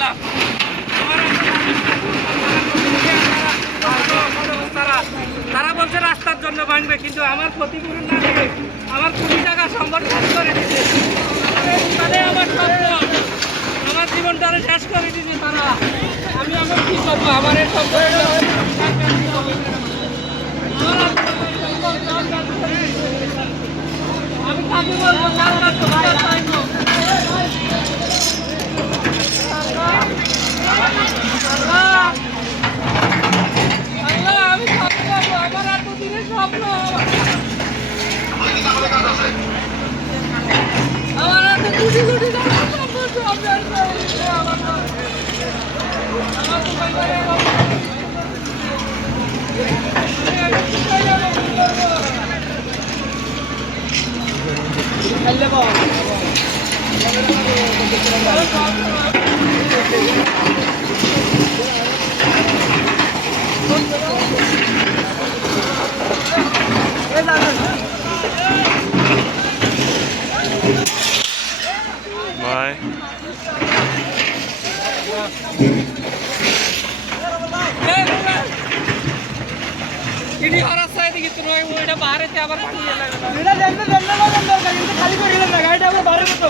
গেলাম। তারা বলছে রাস্তার জন্য ভাঙবে, কিন্তু আমার ক্ষতিপূরণ না দিয়ে আমার 20 টাকা সম্পদ শেষ করে দিচ্ছে। আমার স্বপ্ন, আমার জীবনটা শেষ করে দিচ্ছে তারা। আমি এখন কি করবো? আমার এই স্বপ্ন আমি কাকে বলবো? আমি কাকে বলবো? আমার এতদিনের স্বপ্ন, আমার এত কোটি কোটি টাকার স্বপ্ন Bye. ini orang saya gitu loh, udah baret ya, baret. এটা দেখতে দেখতে দরকার কিন্তু খালি করে গেলেন না গাড়িটা আমরা বাইরে করতো